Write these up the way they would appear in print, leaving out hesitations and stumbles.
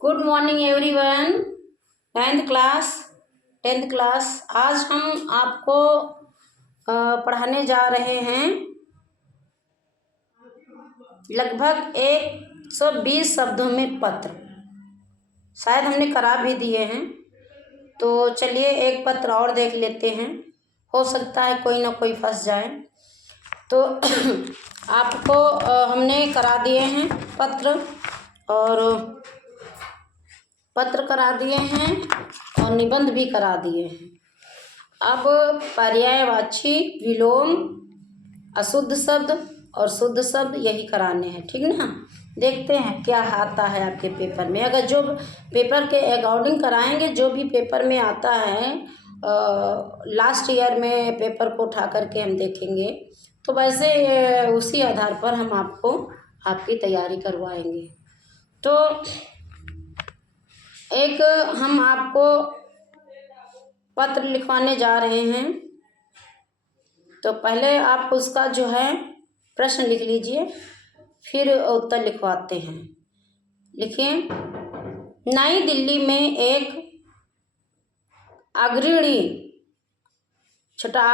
Good morning everyone. Tenth class आज हम आपको पढ़ाने जा रहे हैं लगभग 120 शब्दों में पत्र। शायद हमने करा भी दिए हैं, तो चलिए एक पत्र और देख लेते हैं। हो सकता है कोई ना कोई फंस जाए। तो आपको हमने करा दिए हैं पत्र करा दिए हैं और निबंध भी करा दिए हैं। अब पर्यायवाची, विलोम, अशुद्ध शब्द और शुद्ध शब्द यही कराने हैं, ठीक ना। देखते हैं क्या आता है आपके पेपर में। अगर जो पेपर के अकॉर्डिंग कराएंगे, जो भी पेपर में आता है लास्ट ईयर में पेपर को उठा करके हम देखेंगे, तो वैसे उसी आधार पर हम आपको आपकी तैयारी करवाएंगे। तो एक हम आपको पत्र लिखवाने जा रहे हैं, तो पहले आप उसका जो है प्रश्न लिख लीजिए, फिर उत्तर लिखवाते हैं। लिखिए, नई दिल्ली में एक अग्रणी, छोटा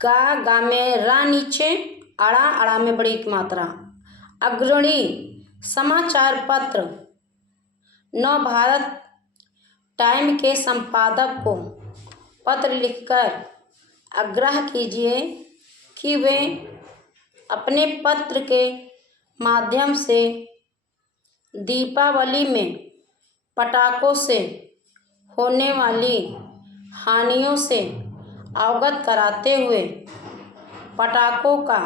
गा में रा नीचे, अड़ा में बड़ी मात्रा, अग्रणी समाचार पत्र नवभारत टाइम के संपादक को पत्र लिखकर आग्रह कीजिए कि वे अपने पत्र के माध्यम से दीपावली में पटाखों से होने वाली हानियों से अवगत कराते हुए पटाखों का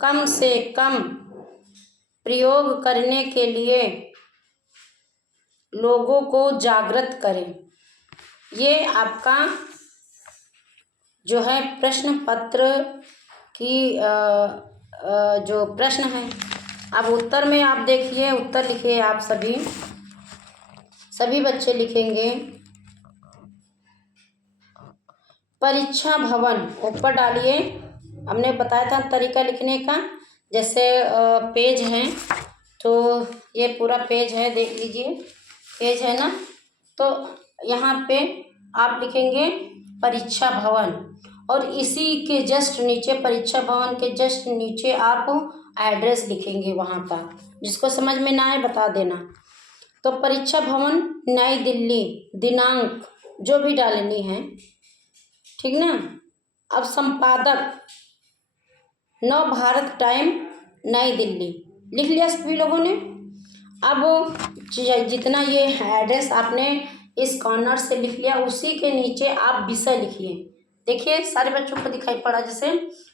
कम से कम प्रयोग करने के लिए लोगों को जागृत करें। ये आपका जो है प्रश्न पत्र की जो प्रश्न है। अब उत्तर में आप देखिए, उत्तर लिखिए। आप सभी बच्चे लिखेंगे परीक्षा भवन, ऊपर डालिए। हमने बताया था तरीका लिखने का, जैसे पेज है, तो ये पूरा पेज है, देख लीजिए, पेज है ना। तो यहाँ पे आप लिखेंगे परीक्षा भवन, और इसी के जस्ट नीचे, परीक्षा भवन के जस्ट नीचे आप एड्रेस लिखेंगे वहाँ का। जिसको समझ में ना आए बता देना। तो परीक्षा भवन, नई दिल्ली, दिनांक जो भी डालनी है, ठीक ना। अब संपादक नवभारत टाइम, नई दिल्ली, लिख लिया सभी लोगों ने। अब जितना ये एड्रेस आपने इस कॉर्नर से लिख लिया, उसी के नीचे आप विषय लिखिए। देखिए सारे बच्चों को दिखाई पड़ा, जैसे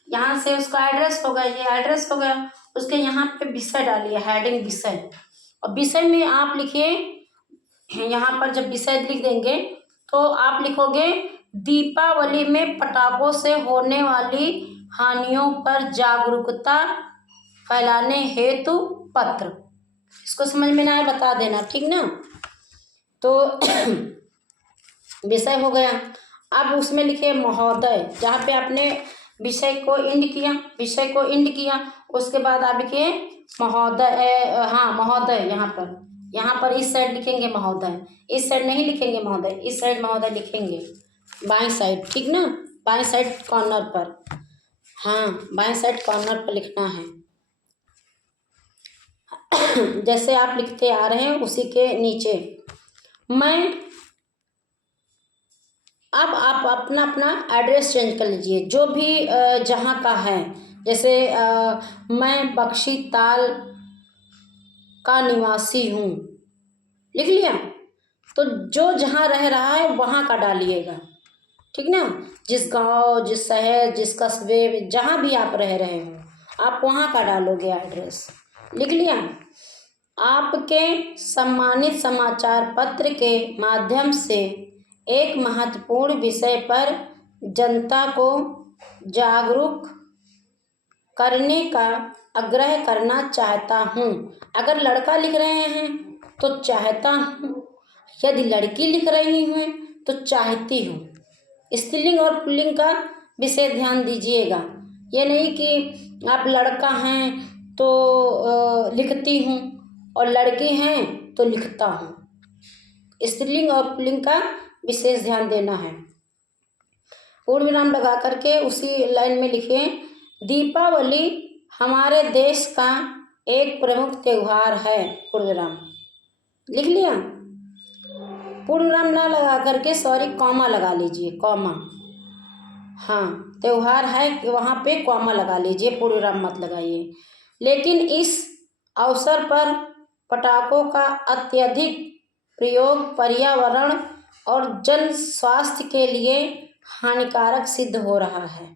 यहाँ से उसका एड्रेस हो गया, ये एड्रेस हो गया, उसके यहाँ पे विषय डालिए, हेडिंग विषय। और विषय में आप लिखिए, यहाँ पर जब विषय लिख देंगे तो आप लिखोगे दीपावली में पटाखों से होने वाली हानियों पर जागरूकता फैलाने हेतु पत्र। इसको समझ में ना आए बता देना, ठीक ना। तो विषय हो गया। अब उसमें लिखे महोदय, जहाँ पे आपने विषय को इंड किया, उसके बाद आप लिखिए महोदय। हाँ, महोदय यहाँ पर इस साइड लिखेंगे महोदय, इस साइड नहीं लिखेंगे महोदय, इस साइड महोदय लिखेंगे, बाएं साइड, ठीक ना, बाएं साइड कॉर्नर पर। हाँ, बाएं साइड कॉर्नर पर लिखना है। जैसे आप लिखते आ रहे हैं उसी के नीचे अब आप अपना एड्रेस चेंज कर लीजिए, जो भी जहाँ का है। जैसे मैं बख्शी ताल का निवासी हूँ, लिख लिया। तो जो जहाँ रह रहा है वहाँ का डालिएगा, ठीक ना। जिस गांव, जिस शहर, जिस कस्बे, जहाँ भी आप रह रहे हो, आप वहाँ का डालोगे एड्रेस, लिख लिया। आपके सम्मानित समाचार पत्र के माध्यम से एक महत्वपूर्ण विषय पर जनता को जागरूक करने का आग्रह करना चाहता हूँ। अगर लड़का लिख रहे हैं तो चाहता हूँ, यदि लड़की लिख रही हैं तो चाहती हूँ। स्त्रीलिंग और पुल्लिंग का विषय ध्यान दीजिएगा। ये नहीं कि आप लड़का हैं तो लिखती हूँ और लड़की हैं तो लिखता हूँ। स्त्रीलिंग और पुल्लिंग का विशेष ध्यान देना है। पूर्ण विराम लगा करके उसी लाइन में लिखिए, दीपावली हमारे देश का एक प्रमुख त्योहार है। पूर्ण विराम लिख लिया। पूर्ण विराम ना लगा करके सॉरी कॉमा लगा लीजिए, कॉमा। हाँ, त्योहार है कि वहाँ पे कॉमा लगा लीजिए, पूर्ण विराम मत लगाइए। लेकिन इस अवसर पर पटाखों का अत्यधिक प्रयोग पर्यावरण और जन स्वास्थ्य के लिए हानिकारक सिद्ध हो रहा है।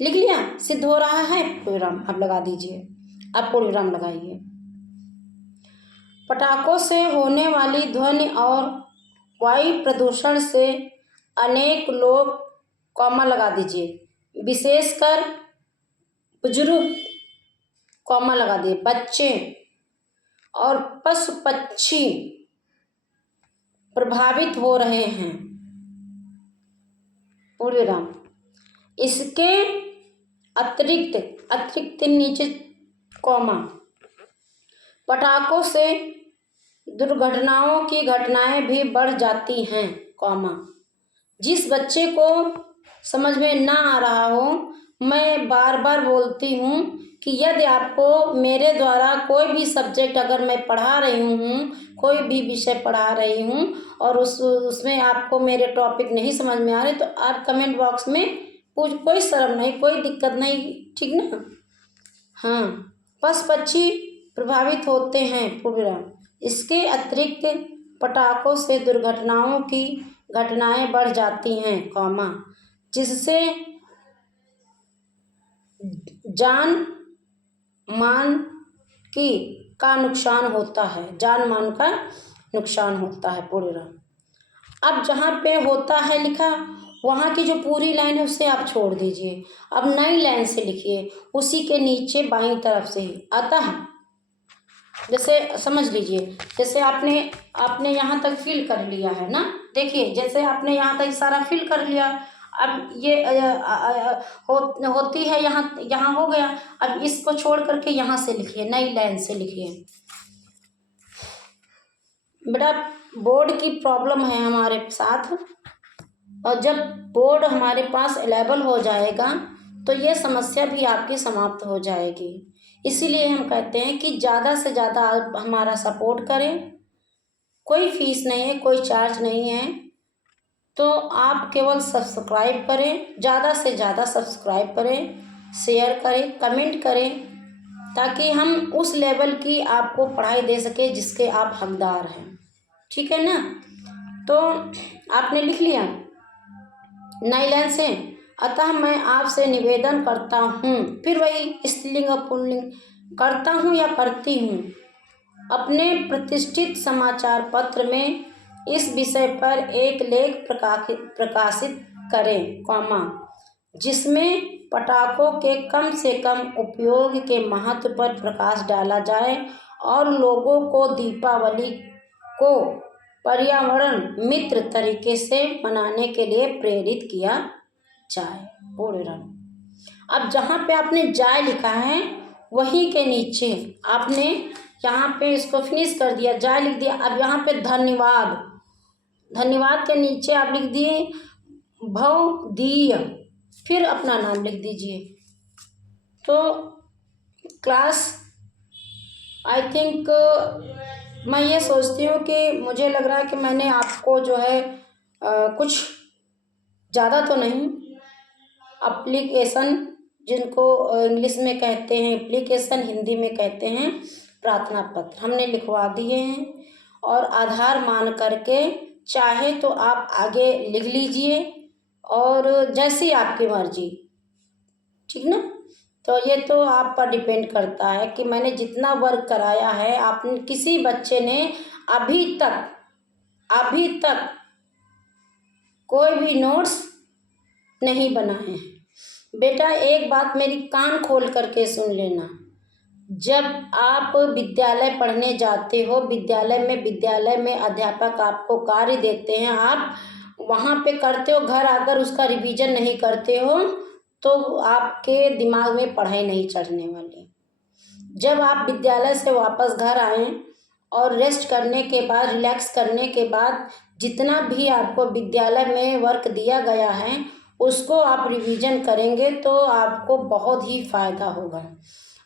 लिख लिया, सिद्ध हो रहा है। पूर्ण विराम आप लगा दीजिए, अब पूर्ण विराम लगाइए। पटाखों से होने वाली ध्वनि और वायु प्रदूषण से अनेक लोग, कॉमा लगा दीजिए, विशेषकर बुजुर्ग, कॉमा लगा दिए, बच्चे और पशु पक्षी प्रभावित हो रहे हैं। पूर्ण विराम। इसके अतिरिक्त नीचे कॉमा, पटाखों से दुर्घटनाओं की घटनाएं भी बढ़ जाती हैं, कॉमा। जिस बच्चे को समझ में ना आ रहा हो, मैं बार बार बोलती हूँ कि यदि आपको मेरे द्वारा कोई भी सब्जेक्ट अगर मैं पढ़ा रही हूँ, कोई भी विषय पढ़ा रही हूँ और उसमें आपको मेरे टॉपिक नहीं समझ में आ रहे, तो आप कमेंट बॉक्स में पूछ, कोई शर्म नहीं, कोई दिक्कत नहीं, ठीक ना। हाँ, पशु पक्षी प्रभावित होते हैं। पूर्ण विराम। इसके अतिरिक्त पटाखों से दुर्घटनाओं की घटनाएं बढ़ जाती हैं, कॉमा, जिससे जान मान का नुकसान होता है, जान मान का नुकसान होता है। पूर्ण विराम। अब जहाँ पे होता है लिखा, वहाँ की जो पूरी लाइन है उसे आप छोड़ दीजिए। अब नई लाइन से लिखिए, उसी के नीचे बाईं तरफ से ही। अतः जैसे समझ लीजिए, जैसे आपने यहाँ तक फिल कर लिया है ना, देखिए जैसे आपने यहाँ तक सारा फिल कर लिया। अब ये होती है, यहाँ हो गया। अब इसको छोड़ करके यहाँ से लिखिए, नई लाइन से लिखिए। बेटा बोर्ड की प्रॉब्लम है हमारे साथ, और जब बोर्ड हमारे पास अवेलेबल हो जाएगा तो ये समस्या भी आपकी समाप्त हो जाएगी। इसीलिए हम कहते हैं कि ज़्यादा से ज़्यादा आप हमारा सपोर्ट करें। कोई फीस नहीं है, कोई चार्ज नहीं है, तो आप केवल सब्सक्राइब करें, ज़्यादा से ज़्यादा सब्सक्राइब करें, शेयर करें, कमेंट करें, ताकि हम उस लेवल की आपको पढ़ाई दे सके जिसके आप हकदार हैं। ठीक है ना। तो आपने लिख लिया नई लाइन से। अतः मैं आपसे निवेदन करता हूँ, फिर वही स्त्रीलिंग और पुल्लिंग, करता हूँ या करती हूँ, अपने प्रतिष्ठित समाचार पत्र में इस विषय पर एक लेख प्रकाशित करें, कॉमा, जिसमें पटाखों के कम से कम उपयोग के महत्व पर प्रकाश डाला जाए और लोगों को दीपावली को पर्यावरण मित्र तरीके से मनाने के लिए प्रेरित किया जाए। पूर्ण विराम। अब जहाँ पे आपने जाए लिखा है, वहीं के नीचे आपने यहाँ पे इसको फिनिश कर दिया, जाए लिख दिया। अब यहाँ पे धन्यवाद, धन्यवाद के नीचे आप लिख दिए भवदीय, फिर अपना नाम लिख दीजिए। तो क्लास आई थिंक मैं ये सोचती हूँ कि मुझे लग रहा है कि मैंने आपको जो है कुछ ज़्यादा तो नहीं, एप्लीकेशन जिनको इंग्लिश में कहते हैं एप्लीकेशन, हिंदी में कहते हैं प्रार्थना पत्र, हमने लिखवा दिए हैं। और आधार मान करके चाहे तो आप आगे लिख लीजिए, और जैसी आपकी मर्जी, ठीक ना। तो ये तो आप पर डिपेंड करता है कि मैंने जितना वर्क कराया है, आपने किसी बच्चे ने अभी तक कोई भी नोट्स नहीं बनाए हैं। बेटा एक बात मेरी कान खोल करके सुन लेना, जब आप विद्यालय पढ़ने जाते हो, विद्यालय में अध्यापक आपको कार्य देते हैं, आप वहाँ पे करते हो, घर आकर उसका रिवीजन नहीं करते हो, तो आपके दिमाग में पढ़ाई नहीं चढ़ने वाली। जब आप विद्यालय से वापस घर आएँ और रेस्ट करने के बाद, रिलैक्स करने के बाद जितना भी आपको विद्यालय में वर्क दिया गया है उसको आप रिवीजन करेंगे तो आपको बहुत ही फ़ायदा होगा।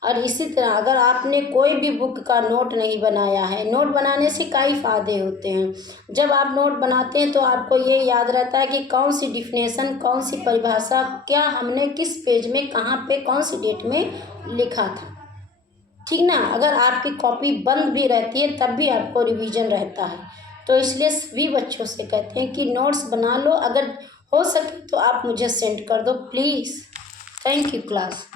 और इसी तरह अगर आपने कोई भी बुक का नोट नहीं बनाया है, नोट बनाने से कई फ़ायदे होते हैं। जब आप नोट बनाते हैं तो आपको ये याद रहता है कि कौन सी डिफिनेशन, कौन सी परिभाषा, क्या हमने किस पेज में, कहाँ पे, कौन सी डेट में लिखा था, ठीक ना। अगर आपकी कॉपी बंद भी रहती है तब भी आपको रिवीजन रहता है। तो इसलिए सभी बच्चों से कहते हैं कि नोट्स बना लो, अगर हो सके तो आप मुझे सेंड कर दो प्लीज़। Thank you class.